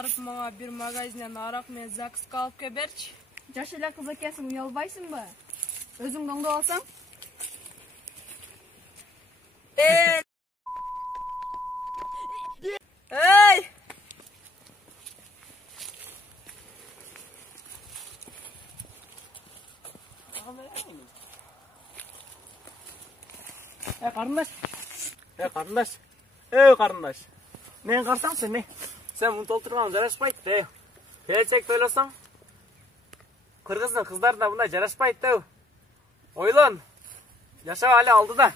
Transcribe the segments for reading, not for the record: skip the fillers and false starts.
барып мага бир магазинден арак менен закуска алып кел берчи. Жаш эле кыз экенсиң, уялбайсыңбы? Өзүңдү оңдоп алсаң. Эй! Карындаш. Карындаш. Мен карсаң сен мен. Сен муну толтурганың жарашпайт да. Келечекти ойлосоң, кыргыздын кыздарына мындай жарашпайт да. Ойлон. Жашоо али алдыда.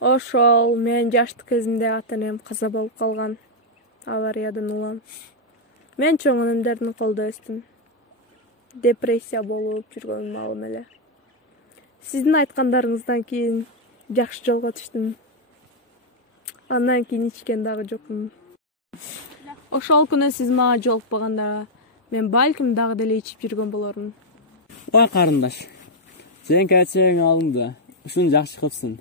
Ошол мен жаштык кезимде ата-энем каза болуп калган авариядан улам. Мен чоң энемдердин колдо өстүм. Депрессия болуп жүргөн маалым эле. Сиздин айткандарыңыздан кийин жакшы жолго түштүм. Андан кийин ичкен дагы жокмун. Ошол күнү сиз мага жолукпаганда мен балким дагы деле ичип жүргөн болормун. Ой карындаш, сен кечең алыңды. Ушуну жакшы кылыпсың.